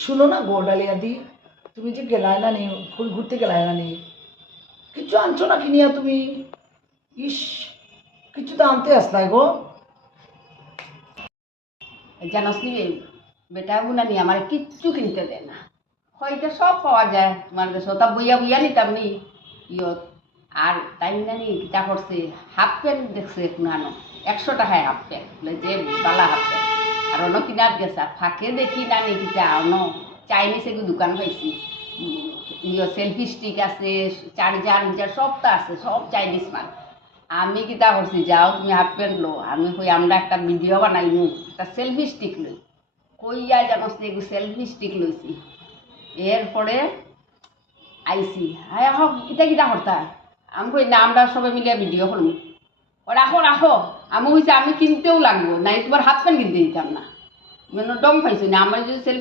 শুনো না গো ডালিয়া দি, তুমি যে গেলায় না নি, ঘুরতে গেলায় না নি, কিছু আনছো না কিনিয়া তুমি? ইস, কিছু তো আনতে আসলাই গো। জানাস নি বেটা বুনানি আমার কিচ্ছু কিনতে দেয় না, হয়তো সব পাওয়া যায় তোমার কাছে, তা বইয়া বইয়া নিতাম নি ইয়ত। আর তাই নানি কিতা করছে, হাফ প্যান্ট দেখছে আনো 100 টাকায় হাফ প্যান্ট, বলে যে বালা হাফ প্যান্ট। আর অন্য কিনার গেছে, আর ফাঁকে দেখি নানি কিতা অন্য চাইনিজ একটু দোকান পাইছি, সেলফি স্টিক আছে, চার্জার সব তো আছে, সব চাইনিজ মাল। আমি কিতা করছি, যাও তুমি হাফ প্যান্ট লো, আমি কই আমরা একটা ভিডিও বানাইমু, একটা সেলফি স্টিক লই, কইয়া জানোস এগু সেলফি স্টিক লইছি। এরপরে আইসি হ্যাঁ হোক কিতা কিতা করতা, আমি কই না আমরা সবাই মিলে ভিডিও করবো। ও রাখো রাখো, আমি কইছি আমি কিনতেও লাগবো নাই, তোমার হাফ প্যান্ট কিনতে দিতাম না, মানে দম পাইছো না আমার যদি